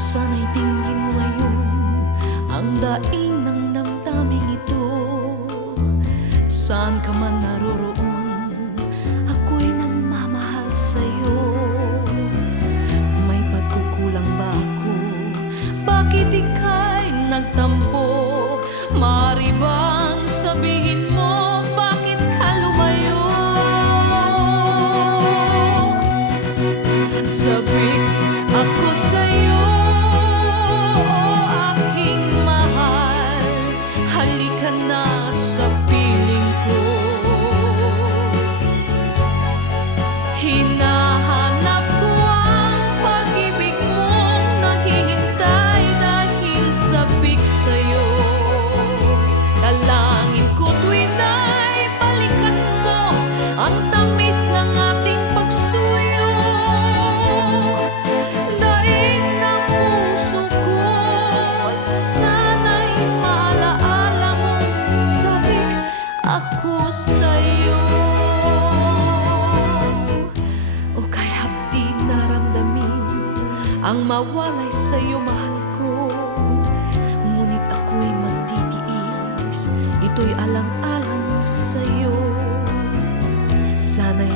Sana'y tingin ngayon ang daing ng damdaming ito. Saan ka man naroroon, ako'y nagmamahal sa'yo. May pagkukulang ba ako? Bakit ika'y nagtampo? Maaari bang sabihin mo bakit ka lumayo? Sabik ako sa'yo, oh aking mahal. Halika na sa piling ko. Hinahanap ko ang pag-ibig mong naghihintay dahil sabik sa'yo. Dalangin ko tuwing na'y balikan mo ang tamis ng ating pagsuyo. Daig ng puso ko, sana'y maalaala mong sabik ako sa'yo. O kay hapdi naramdamin ang mawalay sa'yo, mahal ko. Ngunit ako'y magtitiis, ito'y alang-alang sa'yo. Sana'y